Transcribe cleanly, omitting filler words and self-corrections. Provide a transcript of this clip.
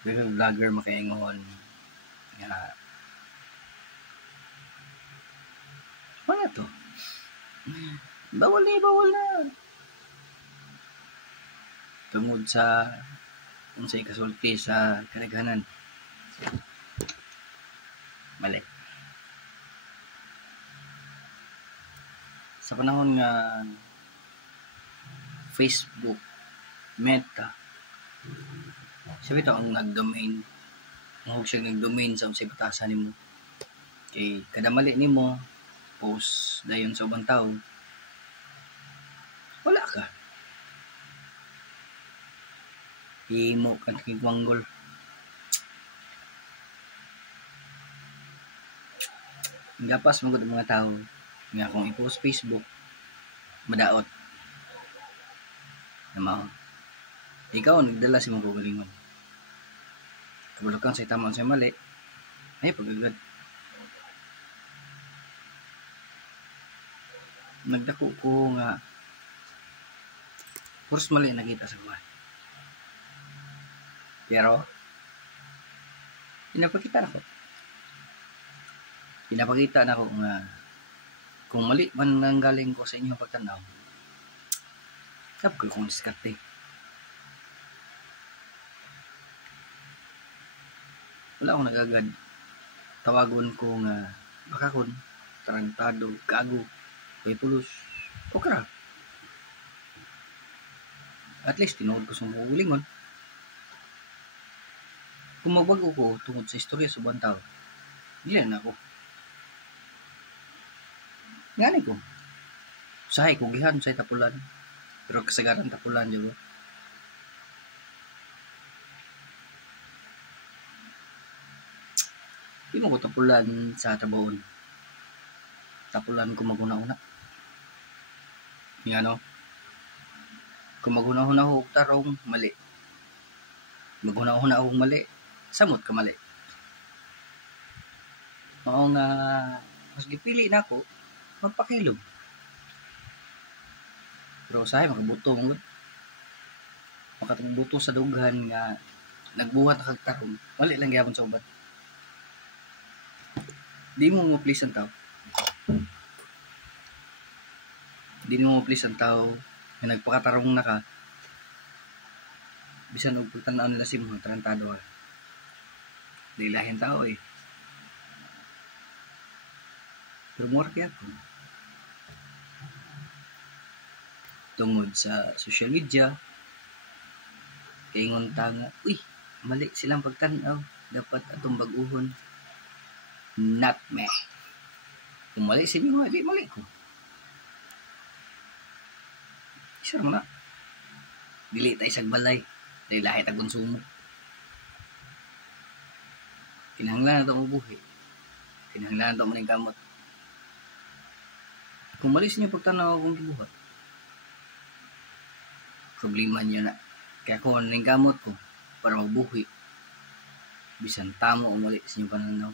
Pero vlogger makaingon nga ano to? Bawal na. Tungod sa unsay kasulti sa kadaghanan. Mali. Sa panahon nga Facebook, Meta, sabi ito ang nag-domain. Mahog siya nag-domain sa unsay batasan nimo. Kay kada mali nimo post dayon sa ubang tao. Wala ka. Himo ka kigwanggol. Gapas magud ang mga tao nga kung i-post Facebook madaot. Namaw. Ikaw nagdala si mong kagalingon. Kabulok sa tama sa mali. Ay pagagad. Nagdako ko nga puros mali nakita sa buhay. Pero pinapakita na ko nga kung mali man nang galing ko sa inyong pagtanaw, sabi ko kung diskarte. Wala akong nagagad. Tawagon ko nga baka kun tarantado, gago, may pulos, o kara. At least tinuod ko sa mga ulingon. Kung magbago ko tungod sa istorya sa ubang tao, dili na ako. Ngani ko. Sahay ko gihan sa tapulan. Pero kasagaran tapulan jud. Di mo ko tapulan sa trabaho. Tapulan ko maguna-una. Nga no? Kung maguna-una ako tarong, mali. Maguna-una ako mali. Samot ka mali. Oo nga, mas gipili na ako, magpakilog. Pero sahay, makabuto mo. Makatong buto sa dughan nga nagbuhat na kagtarong. Mali lang gyapon sa ubat. Di mo please ang tao. Di mo please ang tao na nagpakatarong na ka. Bisan og pagtan-aw nila si mga tarantado. Di lahin tao eh. Pero more kaya ko. Tungod sa social media, kaingon ta nga, uy, mali silang pagtanaw. Dapat atong baguhon. Not me. Kung mali sa inyo, mali ko. Isa na. Dili tayo sa balay. Dahil lahat ang konsumo. Kinahanglan na ito mabuhi. Kinahanglan na ito maning kamot. Kung mali sa inyo pagtanaw akong gibuhat, problema niya na. Kaya ko maning kamot ko para mabuhi. Bisan tamo o mali sa inyo pananaw.